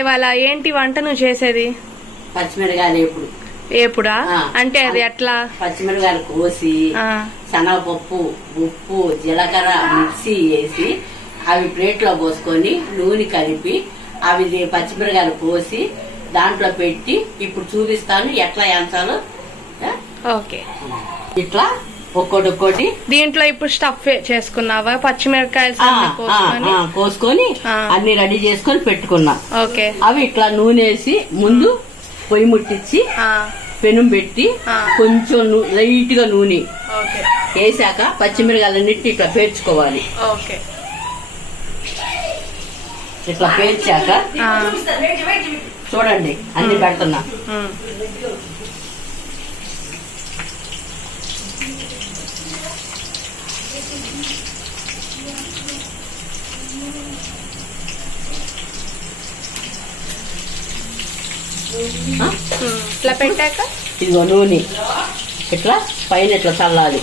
ఇవాళ ఏంటి వంట నువ్వు చేసేది? పచ్చిమిరకాయలు ఎప్పుడా అంటే అది ఎట్లా? పచ్చిమిరకాయలు కోసి శనగపప్పు, ఉప్పు, జీలకర్ర మిక్సీ వేసి అవి ప్లేట్ లో పోసుకొని నూనె కలిపి అవి పచ్చిమిరకాయలు కోసి దాంట్లో పెట్టి ఇప్పుడు చూపిస్తాను ఎట్లా ఎంచాలో. ఓకే, ఇట్లా ఒక్కోటి దీంట్లో ఇప్పుడు స్టఫ్ చేసుకున్నావా? పచ్చిమిరకాయలు కోసుకొని అన్ని రెడీ చేసుకొని పెట్టుకున్నా. ఓకే, అవి ఇట్లా నూనె వేసి ముందు పొయ్యి ముట్టించి పెనం పెట్టి కొంచెం లైట్ గా నూనె వేసాక పచ్చిమిరకాయలన్నిటి ఇట్లా పేర్చుకోవాలి. ఓకే, ఇట్లా పేర్చాక చూడండి అన్ని పెడుతున్నా. ఇట్లా పెట్టాక ఇదిగో నూనె ఇట్లా పైన ఇట్లా చల్లాలి.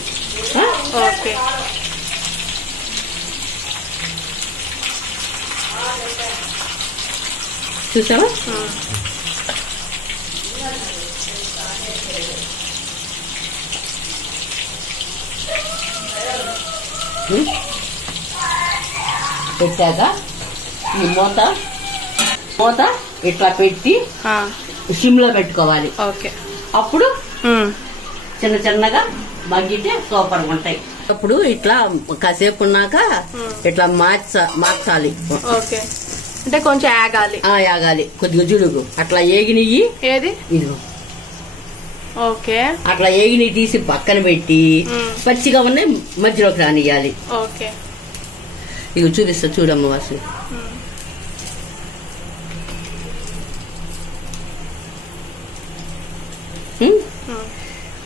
ఓకే, చూసావా? పెట్టాక ఈ మూత ఇట్లా పెట్టి సిమ్ లో పెట్టుకోవాలి. ఓకే, అప్పుడు చిన్న చిన్నగా మగ్గితే సూపర్ గా ఉంటాయి. అప్పుడు ఇట్లా కాసేపు ఉన్నాక ఇట్లా మార్చాలి. ఓకే, అంటే కొంచెం ఆగాలి కొద్దిగా జుడుగు అట్లా ఏగినయ్యి ఏది ఇదిగో. ఓకే, అట్లా ఏగినవి తీసి పక్కన పెట్టి పచ్చిగా ఉన్నాయి మధ్యలోకి రానియాలి. ఓకే, ఇవి చూపిస్తా చూడమ్మ వాసు.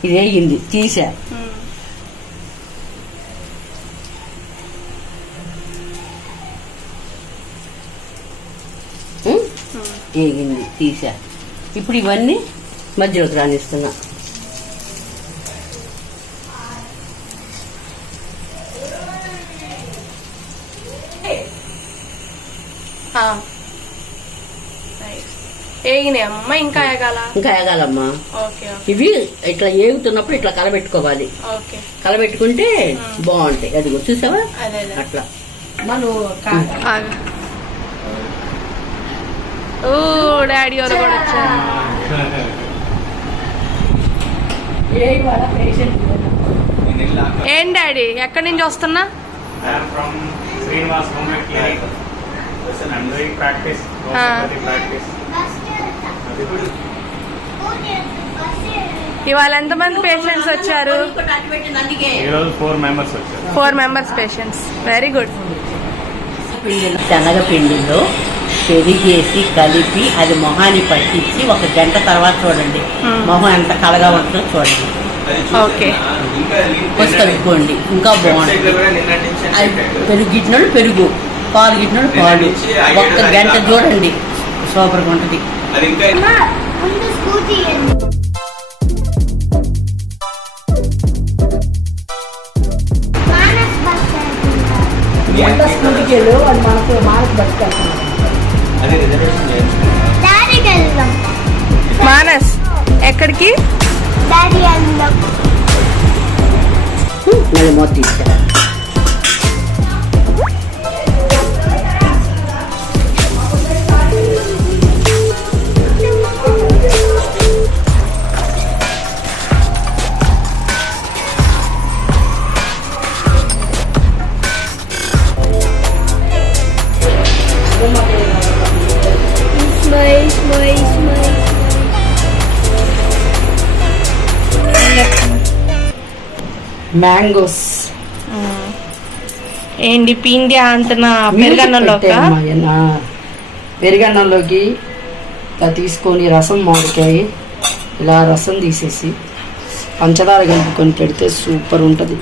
ఇది వేగింది తీసా. వేగింది తీసా. ఇప్పుడు ఇవన్నీ మధ్యలోకి రానిస్తున్నా. ఏగినాయమ్మా, ఇంకా ఏగాలమ్మా. ఇవి ఇట్లా ఏగుతున్నప్పుడు ఇట్లా కలబెట్టుకోవాలి. కలబెట్టుకుంటే బాగుంటాయి. అదిగో చూసావా అట్లా. మనం డాడీ ఎవరు కూడా వచ్చారు. ఏం డాడీ ఎక్కడి నుంచి వస్తున్నా? ఇవాళ ఎంతమంది పేషెంట్స్ వచ్చారు? 4 మెంబర్స్ పేషెంట్స్. Very good. శనగపిండిలో పెరిగేసి కలిపి అది మొహాన్ని పట్టించి 1 గంట తర్వాత చూడండి మొహం ఎంత కలగా ఉంటుందో చూడండి. ఓకే, కలుపుకోండి ఇంకా బాగుంటుంది. పెరుగు గిట్టినోడు పెరుగు, పాలు గిట్టినోడు పాలు. 1 గంట చూడండి సూపర్గా ఉంటుంది. స్కూల్కి వెళ్ళు, అది మనకు బస్కి వెళ్తున్నాం. మానస్ ఎక్కడికి? మళ్ళీ మొత్తం తీసుకెళ్ళాలి. మ్యాంగోస్ ఏంటి పిండి అంతనా? పెరుగన్నంలోకి తీసుకొని రసం మామిడికాయ ఇలా రసం తీసేసి పంచదార కలుపుకొని పెడితే సూపర్ ఉంటుంది.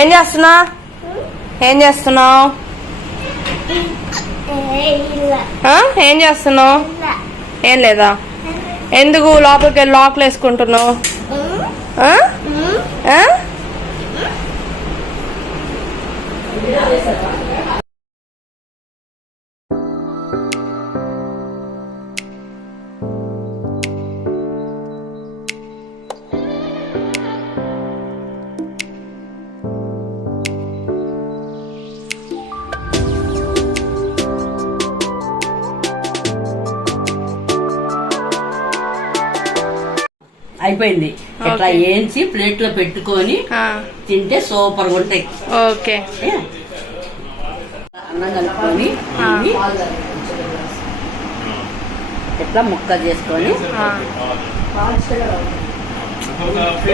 ఏం చేస్తున్నావు? ఏం చేస్తున్నావు? ఏం లేదా? ఎందుకు లోపలికి వెళ్ళి లాక్లు వేసుకుంటున్నావు? అయిపోయింది. ఇట్లా వేయించి ప్లేట్ లో పెట్టుకొని తింటే సూపర్ గా ఉంటాయి. ఓకే, అన్నం కలుపుకొని ఇట్లా ముక్క చేసుకొని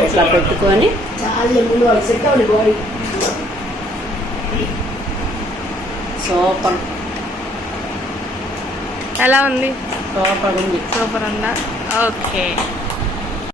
ఇట్లా పెట్టుకొని సూపర్. ఎలా ఉంది? సూపర్ ఉంది. సూపర్ ఉందా? ఓకే.